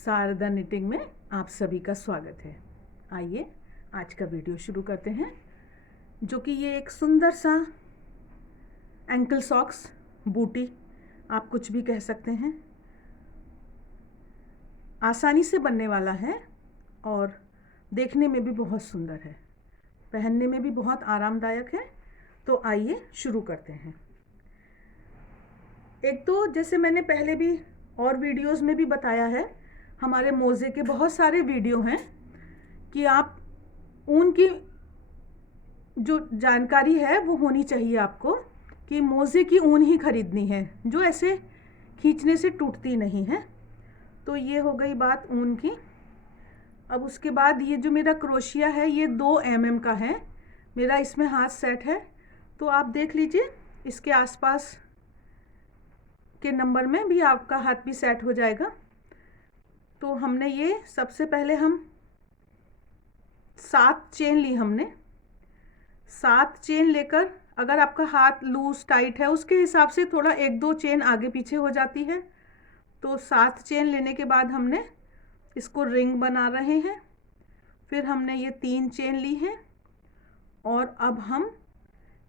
Sharda knitting में आप सभी का स्वागत है। आइए आज का वीडियो शुरू करते हैं, जो कि ये एक सुंदर सा एंकल सॉक्स बूटी, आप कुछ भी कह सकते हैं, आसानी से बनने वाला है और देखने में भी बहुत सुंदर है, पहनने में भी बहुत आरामदायक है। तो आइए शुरू करते हैं। एक तो जैसे मैंने पहले भी और वीडियोस में भी बताया है, हमारे मोज़े के बहुत सारे वीडियो हैं कि आप ऊन की जो जानकारी है वो होनी चाहिए आपको, कि मोज़े की ऊन ही खरीदनी है जो ऐसे खींचने से टूटती नहीं है। तो ये हो गई बात ऊन की। अब उसके बाद ये जो मेरा क्रोशिया है ये 2 mm का है, मेरा इसमें हाथ सेट है। तो आप देख लीजिए, इसके आसपास के नंबर में भी आपका हाथ भी सेट हो जाएगा। तो हमने ये सबसे पहले हम 7 चेन ली, हमने 7 चेन लेकर, अगर आपका हाथ लूज टाइट है उसके हिसाब से थोड़ा 1-2 चेन आगे पीछे हो जाती है। तो 7 चेन लेने के बाद हमने इसको रिंग बना रहे हैं। फिर हमने ये 3 चेन ली हैं और अब हम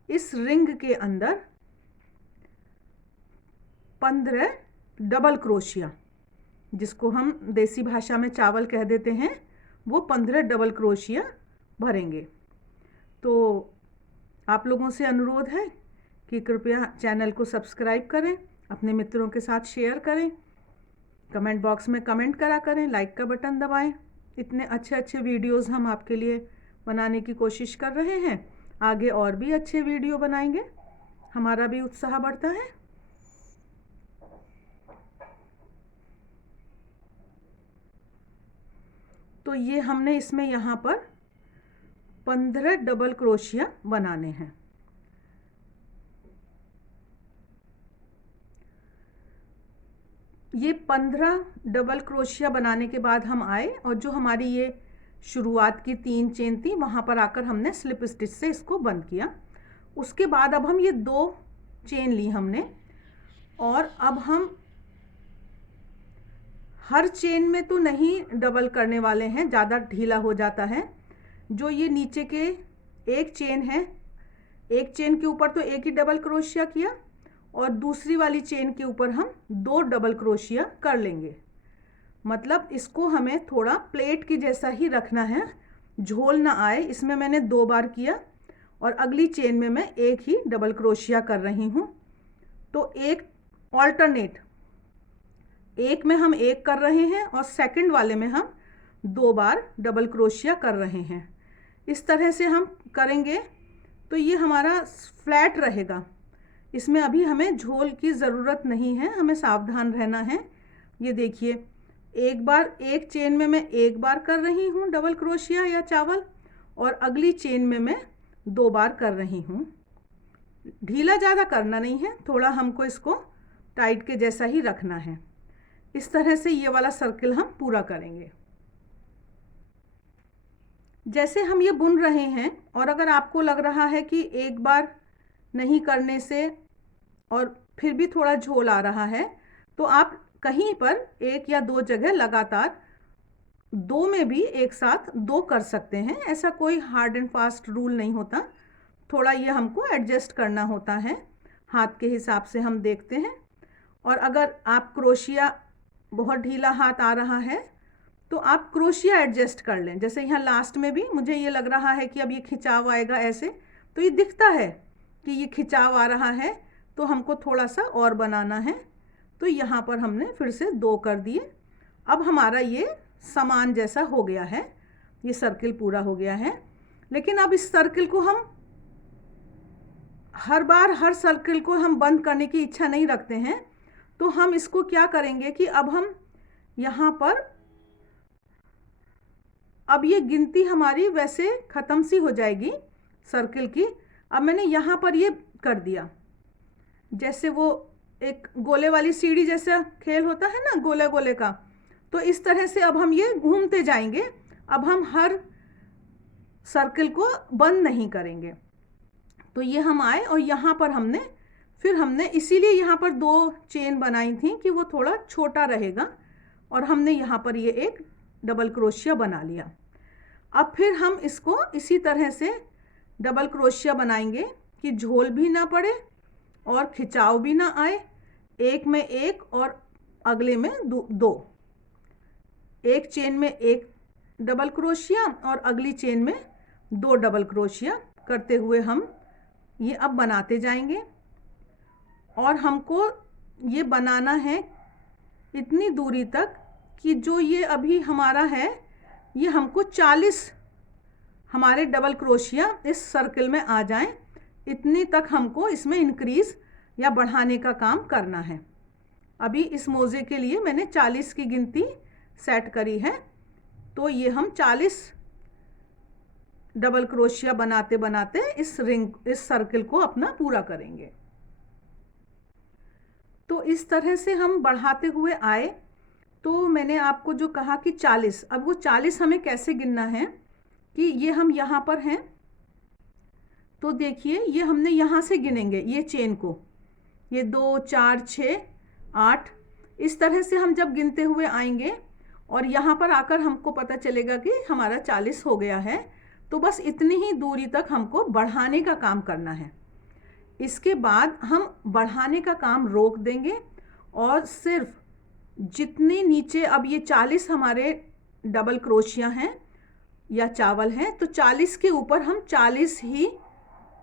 इस रिंग के अंदर 15 डबल क्रोशिया, जिसको हम देसी भाषा में चावल कह देते हैं, वो 15 डबल क्रोशिया भरेंगे। तो आप लोगों से अनुरोध है कि कृपया चैनल को सब्सक्राइब करें, अपने मित्रों के साथ शेयर करें, कमेंट बॉक्स में कमेंट करा करें, लाइक का बटन दबाएं। इतने अच्छे अच्छे वीडियोस हम आपके लिए बनाने की कोशिश कर रहे हैं। आगे और भी अच्छे वीडियो बनाएंगे, हमारा भी उत्साह बढ़ता है। तो ये हमने इसमें यहाँ पर 15 डबल क्रोशिया बनाने हैं। ये 15 डबल क्रोशिया बनाने के बाद हम आए और जो हमारी ये शुरुआत की 3 चेन थी वहाँ पर आकर हमने स्लिप स्टिच से इसको बंद किया। उसके बाद अब हम ये 2 चेन ली हमने, और अब हम हर चेन में तो नहीं डबल करने वाले हैं, ज़्यादा ढीला हो जाता है। जो ये नीचे के एक चेन है, एक चेन के ऊपर तो एक ही डबल क्रोशिया किया और दूसरी वाली चेन के ऊपर हम 2 डबल क्रोशिया कर लेंगे। मतलब इसको हमें थोड़ा प्लेट की जैसा ही रखना है, झोल ना आए। इसमें मैंने 2 बार किया और अगली चेन में मैं एक ही डबल क्रोशिया कर रही हूँ। तो एक ऑल्टरनेट, एक में हम एक कर रहे हैं और सेकंड वाले में हम 2 बार डबल क्रोशिया कर रहे हैं। इस तरह से हम करेंगे तो ये हमारा फ्लैट रहेगा। इसमें अभी हमें झोल की ज़रूरत नहीं है, हमें सावधान रहना है। ये देखिए, एक बार एक चेन में मैं एक बार कर रही हूँ डबल क्रोशिया या चावल, और अगली चेन में मैं 2 बार कर रही हूँ। ढीला ज़्यादा करना नहीं है, थोड़ा हमको इसको टाइट के जैसा ही रखना है। इस तरह से ये वाला सर्किल हम पूरा करेंगे। जैसे हम ये बुन रहे हैं, और अगर आपको लग रहा है कि एक बार नहीं करने से और फिर भी थोड़ा झोल आ रहा है, तो आप कहीं पर 1 या 2 जगह लगातार 2 में भी एक साथ 2 कर सकते हैं। ऐसा कोई हार्ड एंड फास्ट रूल नहीं होता, थोड़ा ये हमको एडजस्ट करना होता है, हाथ के हिसाब से हम देखते हैं। और अगर आप क्रोशिया बहुत ढीला हाथ आ रहा है तो आप क्रोशिया एडजस्ट कर लें। जैसे यहाँ लास्ट में भी मुझे ये लग रहा है कि अब ये खिंचाव आएगा ऐसे, तो ये दिखता है कि ये खिंचाव आ रहा है, तो हमको थोड़ा सा और बनाना है। तो यहाँ पर हमने फिर से 2 कर दिए। अब हमारा ये समान जैसा हो गया है, ये सर्किल पूरा हो गया है। लेकिन अब इस सर्किल को हम हर बार हर सर्किल को हम बंद करने की इच्छा नहीं रखते हैं। तो हम इसको क्या करेंगे कि अब हम यहाँ पर, अब ये गिनती हमारी वैसे ख़त्म सी हो जाएगी सर्किल की। अब मैंने यहाँ पर ये कर दिया, जैसे वो एक गोले वाली सीढ़ी जैसा खेल होता है ना, गोले गोले का। तो इस तरह से अब हम ये घूमते जाएंगे। अब हम हर सर्किल को बंद नहीं करेंगे। तो ये हम आए और यहाँ पर हमने इसीलिए यहाँ पर 2 चेन बनाई थी कि वो थोड़ा छोटा रहेगा। और हमने यहाँ पर ये एक डबल क्रोशिया बना लिया। अब फिर हम इसको इसी तरह से डबल क्रोशिया बनाएंगे कि झोल भी ना पड़े और खिंचाव भी ना आए। एक में एक और अगले में दो, एक चेन में एक डबल क्रोशिया और अगली चेन में 2 डबल क्रोशिया करते हुए हम ये अब बनाते जाएंगे। और हमको ये बनाना है इतनी दूरी तक कि जो ये अभी हमारा है ये हमको 40 हमारे डबल क्रोशिया इस सर्कल में आ जाएं। इतनी तक हमको इसमें इंक्रीज़ या बढ़ाने का काम करना है। अभी इस मोज़े के लिए मैंने 40 की गिनती सेट करी है, तो ये हम 40 डबल क्रोशिया बनाते बनाते इस सर्कल को अपना पूरा करेंगे। तो इस तरह से हम बढ़ाते हुए आए। तो मैंने आपको जो कहा कि 40, अब वो 40 हमें कैसे गिनना है कि ये हम यहाँ पर हैं, तो देखिए ये हमने यहाँ से गिनेंगे ये चेन को, ये 2 4 6 8, इस तरह से हम जब गिनते हुए आएंगे और यहाँ पर आकर हमको पता चलेगा कि हमारा 40 हो गया है। तो बस इतनी ही दूरी तक हमको बढ़ाने का काम करना है। इसके बाद हम बढ़ाने का काम रोक देंगे और सिर्फ जितने नीचे, अब ये 40 हमारे डबल क्रोशिया हैं या चावल हैं, तो 40 के ऊपर हम 40 ही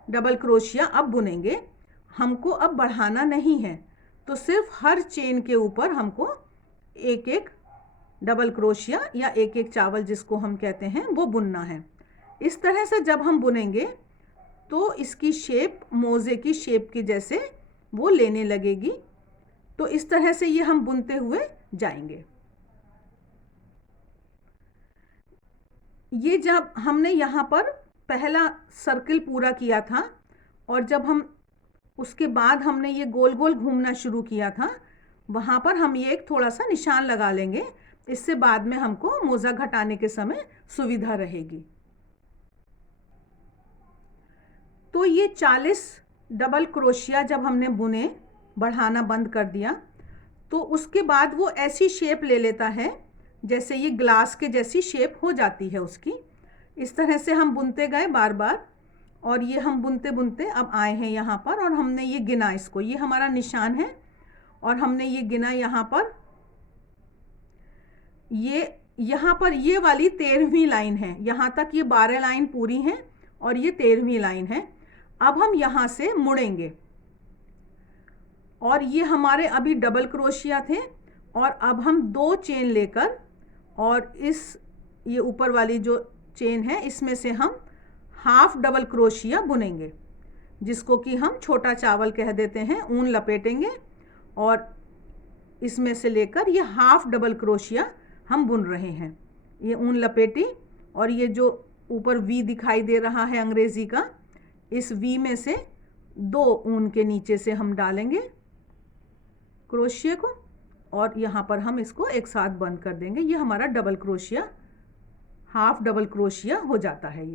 डबल क्रोशिया अब बुनेंगे। हमको अब बढ़ाना नहीं है, तो सिर्फ हर चेन के ऊपर हमको एक एक डबल क्रोशिया या एक एक चावल जिसको हम कहते हैं वो बुनना है। इस तरह से जब हम बुनेंगे तो इसकी शेप मोज़े की शेप की जैसे वो लेने लगेगी। तो इस तरह से ये हम बुनते हुए जाएंगे। ये जब हमने यहाँ पर पहला सर्कल पूरा किया था और जब हम उसके बाद हमने ये गोल गोल घूमना शुरू किया था, वहाँ पर हम ये एक थोड़ा सा निशान लगा लेंगे। इससे बाद में हमको मोज़ा घटाने के समय सुविधा रहेगी। तो ये 40 डबल क्रोशिया जब हमने बुने, बढ़ाना बंद कर दिया, तो उसके बाद वो ऐसी शेप ले लेता है जैसे ये ग्लास के जैसी शेप हो जाती है उसकी। इस तरह से हम बुनते गए बार बार, और ये हम बुनते बुनते अब आए हैं यहाँ पर और हमने ये गिना इसको, ये हमारा निशान है और हमने ये गिना यहाँ पर। ये यहाँ पर ये वाली 13वीं लाइन है, यहाँ तक ये 12 लाइन पूरी हैं और ये 13वीं लाइन है। अब हम यहाँ से मुड़ेंगे और ये हमारे अभी डबल क्रोशिया थे और अब हम 2 चेन लेकर और ये ऊपर वाली जो चेन है इसमें से हम हाफ डबल क्रोशिया बुनेंगे, जिसको कि हम छोटा चावल कह देते हैं। ऊन लपेटेंगे और इसमें से लेकर ये हाफ डबल क्रोशिया हम बुन रहे हैं। ये ऊन लपेटी और ये जो ऊपर वी दिखाई दे रहा है अंग्रेजी का, इस वी में से 2 ऊन के नीचे से हम डालेंगे क्रोशिया को और यहाँ पर हम इसको एक साथ बंद कर देंगे। ये हमारा double crochet, half double crochet हो जाता है।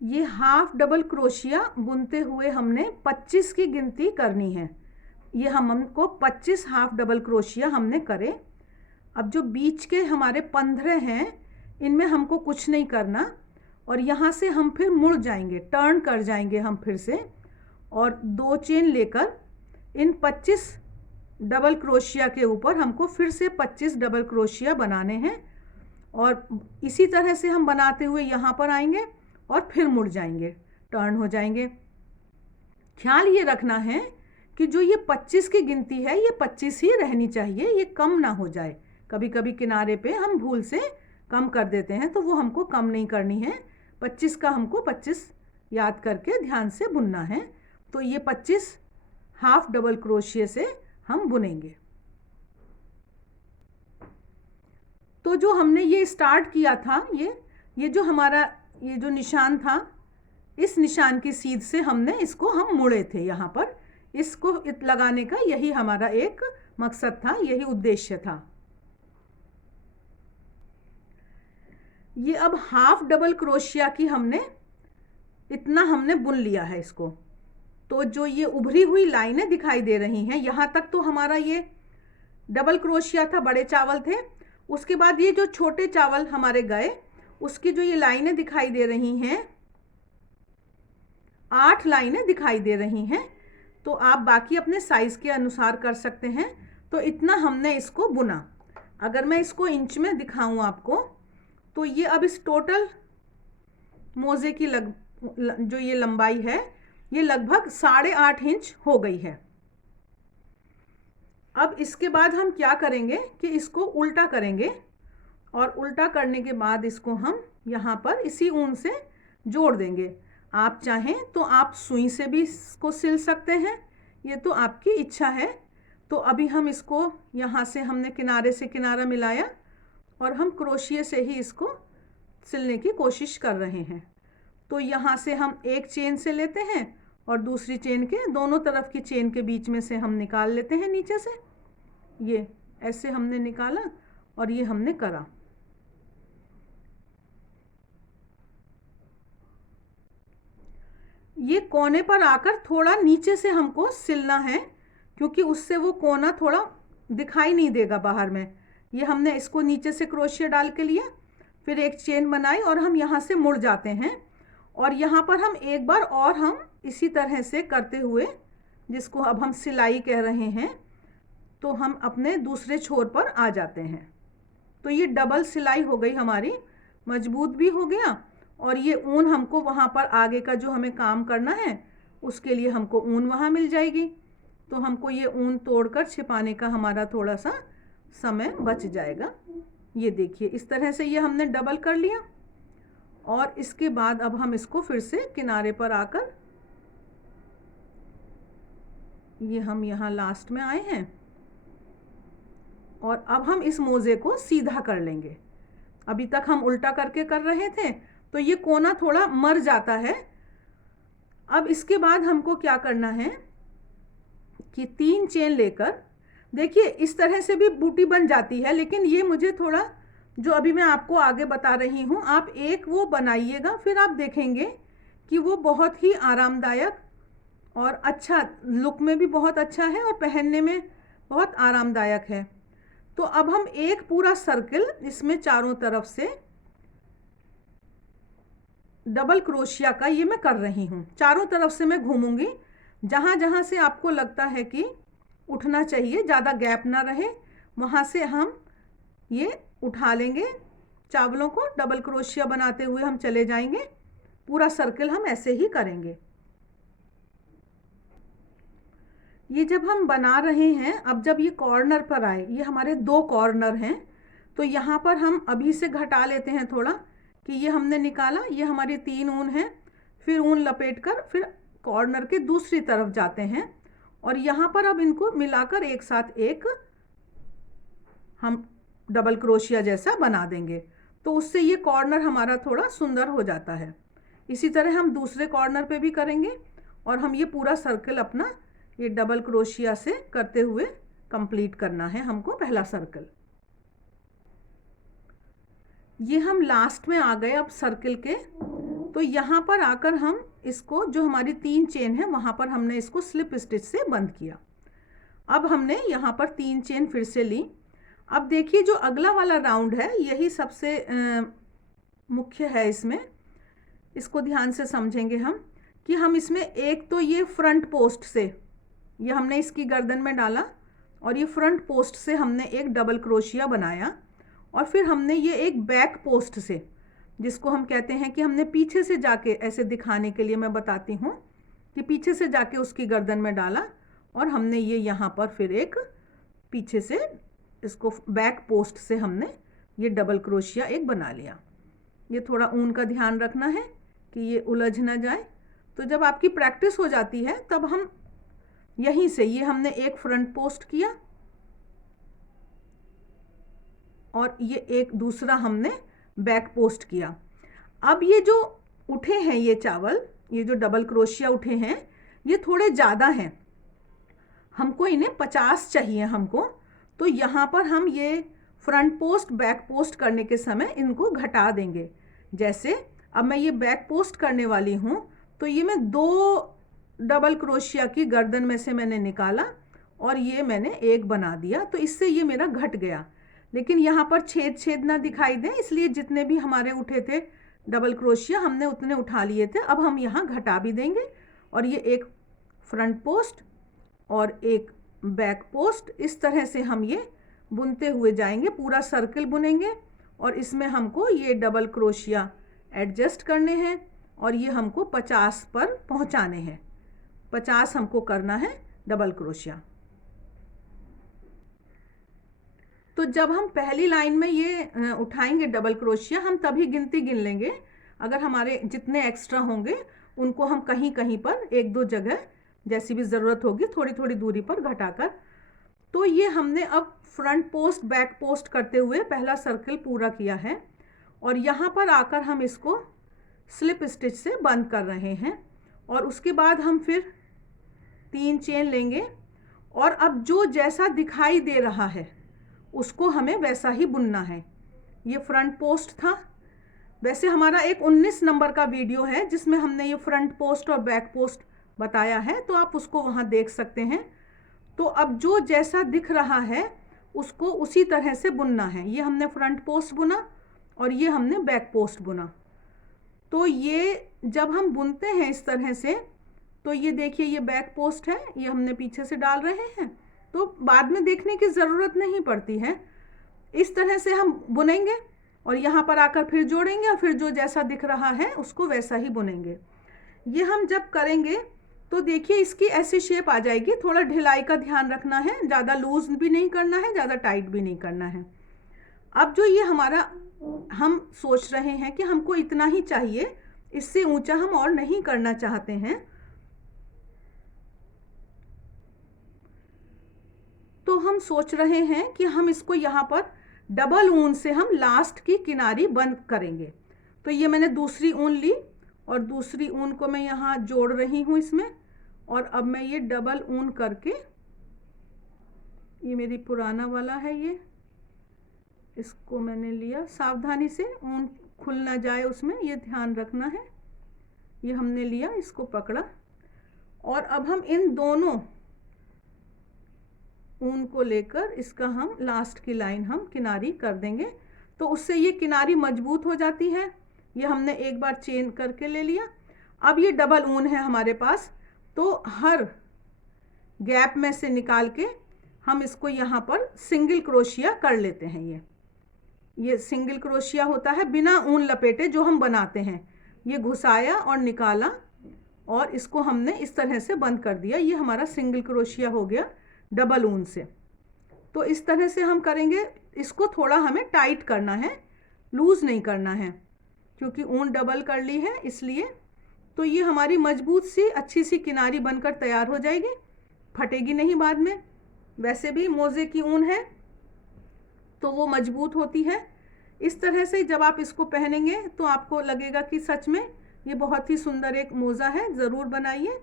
ये हाफ डबल क्रोशिया बुनते हुए हमने 25 की गिनती करनी है। ये हमको 25 हाफ डबल क्रोशिया हमने करे। अब जो बीच के हमारे 15 हैं इनमें हमको कुछ नहीं करना और यहाँ से हम फिर मुड़ जाएंगे, टर्न कर जाएंगे हम फिर से और 2 चेन लेकर इन 25 डबल क्रोशिया के ऊपर हमको फिर से 25 डबल क्रोशिया बनाने हैं और इसी तरह से हम बनाते हुए यहाँ पर आएंगे और फिर मुड़ जाएंगे, टर्न हो जाएंगे। ख्याल ये रखना है कि जो ये 25 की गिनती है ये 25 ही रहनी चाहिए, ये कम ना हो जाए। कभी कभी किनारे पे हम भूल से कम कर देते हैं, तो वो हमको कम नहीं करनी है। 25 का हमको 25 याद करके ध्यान से बुनना है। तो ये 25 हाफ डबल क्रोशिया से हम बुनेंगे। तो जो हमने ये स्टार्ट किया था, ये जो हमारा ये जो निशान था, इस निशान की सीध से हमने इसको हम मुड़े थे। यहाँ पर इसको लगाने का यही हमारा एक मकसद था, यही उद्देश्य था। ये अब हाफ डबल क्रोशिया की इतना हमने बुन लिया है इसको। तो जो ये उभरी हुई लाइनें दिखाई दे रही हैं, यहाँ तक तो हमारा ये डबल क्रोशिया था, बड़े चावल थे। उसके बाद ये जो छोटे चावल हमारे गए, उसकी जो ये लाइनें दिखाई दे रही हैं, 8 लाइनें दिखाई दे रही हैं। तो आप बाकी अपने साइज के अनुसार कर सकते हैं। तो इतना हमने इसको बुना। अगर मैं इसको इंच में दिखाऊं आपको, तो ये अब इस टोटल मोजे की जो ये लंबाई है, ये लगभग 8.5 इंच हो गई है। अब इसके बाद हम क्या करेंगे कि इसको उल्टा करेंगे, और उल्टा करने के बाद इसको हम यहाँ पर इसी ऊन से जोड़ देंगे। आप चाहें तो आप सुई से भी इसको सिल सकते हैं, ये तो आपकी इच्छा है। तो अभी हम इसको यहाँ से हमने किनारे से किनारा मिलाया और हम क्रोशिये से ही इसको सिलने की कोशिश कर रहे हैं। तो यहाँ से हम एक चेन से लेते हैं और दूसरी चेन के दोनों तरफ की चेन के बीच में से हम निकाल लेते हैं नीचे से। ये ऐसे हमने निकाला और ये हमने करा। ये कोने पर आकर थोड़ा नीचे से हमको सिलना है, क्योंकि उससे वो कोना थोड़ा दिखाई नहीं देगा बाहर में। ये हमने इसको नीचे से क्रोशिया डाल के लिया, फिर एक चेन बनाई और हम यहाँ से मुड़ जाते हैं। और यहाँ पर हम एक बार और हम इसी तरह से करते हुए, जिसको अब हम सिलाई कह रहे हैं, तो हम अपने दूसरे छोर पर आ जाते हैं। तो ये डबल सिलाई हो गई हमारी, मजबूत भी हो गया। और ये ऊन हमको वहाँ पर आगे का जो हमें काम करना है, उसके लिए हमको ऊन वहाँ मिल जाएगी। तो हमको ये ऊन तोड़कर छिपाने का हमारा थोड़ा सा समय बच जाएगा। ये देखिए, इस तरह से ये हमने डबल कर लिया। और इसके बाद अब हम इसको फिर से किनारे पर आकर, ये हम यहाँ लास्ट में आए हैं, और अब हम इस मोजे को सीधा कर लेंगे। अभी तक हम उल्टा करके कर रहे थे, तो ये कोना थोड़ा मर जाता है। अब इसके बाद हमको क्या करना है कि 3 चेन लेकर, देखिए इस तरह से भी बूटी बन जाती है, लेकिन ये मुझे थोड़ा, जो अभी मैं आपको आगे बता रही हूँ, आप एक वो बनाइएगा, फिर आप देखेंगे कि वो बहुत ही आरामदायक और अच्छा, लुक में भी बहुत अच्छा है और पहनने में बहुत आरामदायक है। तो अब हम एक पूरा सर्किल इसमें चारों तरफ से डबल क्रोशिया का ये मैं कर रही हूँ। चारों तरफ से मैं घूमूंगी, जहाँ जहाँ से आपको लगता है कि उठना चाहिए, ज़्यादा गैप ना रहे, वहाँ से हम ये उठा लेंगे चावलों को। डबल क्रोशिया बनाते हुए हम चले जाएंगे, पूरा सर्किल हम ऐसे ही करेंगे। ये जब हम बना रहे हैं, अब जब ये कॉर्नर पर आए, ये हमारे 2 कॉर्नर हैं, तो यहाँ पर हम अभी से घटा लेते हैं थोड़ा, कि ये हमने निकाला, ये हमारी 3 ऊन है, फिर ऊन लपेटकर फिर कॉर्नर के दूसरी तरफ जाते हैं, और यहाँ पर अब इनको मिलाकर एक साथ एक हम डबल क्रोशिया जैसा बना देंगे। तो उससे ये कॉर्नर हमारा थोड़ा सुंदर हो जाता है। इसी तरह हम दूसरे कॉर्नर पे भी करेंगे, और हम ये पूरा सर्कल अपना ये डबल क्रोशिया से करते हुए कंप्लीट करना है हमको पहला सर्कल। ये हम लास्ट में आ गए अब सर्कल के। तो यहाँ पर आकर हम इसको, जो हमारी 3 चेन है, वहाँ पर हमने इसको स्लिप स्टिच से बंद किया। अब हमने यहाँ पर 3 चेन फिर से ली। अब देखिए, जो अगला वाला राउंड है, यही सबसे मुख्य है इसमें। इसको ध्यान से समझेंगे हम, कि हम इसमें एक तो ये फ्रंट पोस्ट से, ये हमने इसकी गर्दन में डाला, और ये फ्रंट पोस्ट से हमने एक डबल क्रोशिया बनाया, और फिर हमने ये एक बैक पोस्ट से, जिसको हम कहते हैं कि हमने पीछे से जाके, ऐसे दिखाने के लिए मैं बताती हूँ कि पीछे से जाके उसकी गर्दन में डाला, और हमने ये यहाँ पर फिर एक पीछे से, इसको बैक पोस्ट से हमने ये डबल क्रोशिया एक बना लिया। ये थोड़ा ऊन का ध्यान रखना है कि ये उलझ ना जाए। तो जब आपकी प्रैक्टिस हो जाती है, तब हम यहीं से, ये हमने एक फ्रंट पोस्ट किया, और ये एक दूसरा हमने बैक पोस्ट किया। अब ये जो उठे हैं ये चावल, ये जो डबल क्रोशिया उठे हैं, ये थोड़े ज़्यादा हैं, हमको इन्हें 50 चाहिए हमको। तो यहाँ पर हम ये फ्रंट पोस्ट बैक पोस्ट करने के समय इनको घटा देंगे। जैसे अब मैं ये बैक पोस्ट करने वाली हूँ, तो ये मैं 2 डबल क्रोशिया की गर्दन में से मैंने निकाला और ये मैंने एक बना दिया, तो इससे ये मेरा घट गया। लेकिन यहाँ पर छेद छेद ना दिखाई दें, इसलिए जितने भी हमारे उठे थे डबल क्रोशिया हमने उतने उठा लिए थे। अब हम यहाँ घटा भी देंगे और ये एक फ्रंट पोस्ट और एक बैक पोस्ट, इस तरह से हम ये बुनते हुए जाएंगे, पूरा सर्कल बुनेंगे। और इसमें हमको ये डबल क्रोशिया एडजस्ट करने हैं और ये हमको 50 पर पहुंचाने हैं। 50 हमको करना है डबल क्रोशिया। तो जब हम पहली लाइन में ये उठाएंगे डबल क्रोशिया, हम तभी गिनती गिन लेंगे। अगर हमारे जितने एक्स्ट्रा होंगे उनको हम कहीं कहीं पर एक दो जगह जैसी भी ज़रूरत होगी थोड़ी थोड़ी दूरी पर घटाकर। तो ये हमने अब फ्रंट पोस्ट बैक पोस्ट करते हुए पहला सर्कल पूरा किया है और यहाँ पर आकर हम इसको स्लिप स्टिच से बंद कर रहे हैं। और उसके बाद हम फिर 3 चेन लेंगे और अब जो जैसा दिखाई दे रहा है उसको हमें वैसा ही बुनना है। ये फ्रंट पोस्ट था। वैसे हमारा एक 19 नंबर का वीडियो है जिसमें हमने ये फ्रंट पोस्ट और बैक पोस्ट बताया है, तो आप उसको वहाँ देख सकते हैं। तो अब जो जैसा दिख रहा है उसको उसी तरह से बुनना है। ये हमने फ्रंट पोस्ट बुना और ये हमने बैक पोस्ट बुना। तो ये जब हम बुनते हैं इस तरह से, तो ये देखिए ये बैक पोस्ट है, ये हमने पीछे से डाल रहे हैं, तो बाद में देखने की ज़रूरत नहीं पड़ती है। इस तरह से हम बुनेंगे और यहाँ पर आकर फिर जोड़ेंगे और फिर जो जैसा दिख रहा है उसको वैसा ही बुनेंगे। ये हम जब करेंगे तो देखिए इसकी ऐसी शेप आ जाएगी। थोड़ा ढिलाई का ध्यान रखना है, ज़्यादा लूज भी नहीं करना है, ज़्यादा टाइट भी नहीं करना है। अब जो ये हमारा हम सोच रहे हैं कि हमको इतना ही चाहिए, इससे ऊंचा हम और नहीं करना चाहते हैं, तो हम सोच रहे हैं कि हम इसको यहाँ पर डबल ऊन से हम लास्ट की किनारी बंद करेंगे। तो ये मैंने दूसरी ऊन ली और दूसरी ऊन को मैं यहाँ जोड़ रही हूँ इसमें, और अब मैं ये डबल ऊन करके, ये मेरी पुराना वाला है, ये इसको मैंने लिया, सावधानी से ऊन खुल ना जाए उसमें, ये ध्यान रखना है। ये हमने लिया, इसको पकड़ा और अब हम इन दोनों ऊन को लेकर इसका हम लास्ट की लाइन हम किनारी कर देंगे, तो उससे ये किनारी मजबूत हो जाती है। ये हमने एक बार चेन करके ले लिया। अब ये डबल ऊन है हमारे पास, तो हर गैप में से निकाल के हम इसको यहाँ पर सिंगल क्रोशिया कर लेते हैं। ये सिंगल क्रोशिया होता है बिना ऊन लपेटे जो हम बनाते हैं। ये घुसाया और निकाला और इसको हमने इस तरह से बंद कर दिया। ये हमारा सिंगल क्रोशिया हो गया डबल ऊन से। तो इस तरह से हम करेंगे। इसको थोड़ा हमें टाइट करना है, लूज़ नहीं करना है, क्योंकि ऊन डबल कर ली है इसलिए। तो ये हमारी मजबूत सी अच्छी सी किनारी बनकर तैयार हो जाएगी, फटेगी नहीं बाद में। वैसे भी मोज़े की ऊन है तो वो मजबूत होती है। इस तरह से जब आप इसको पहनेंगे तो आपको लगेगा कि सच में ये बहुत ही सुंदर एक मोज़ा है। ज़रूर बनाइए।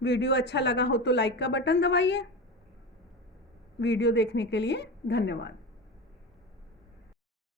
वीडियो अच्छा लगा हो तो लाइक का बटन दबाइए। वीडियो देखने के लिए धन्यवाद।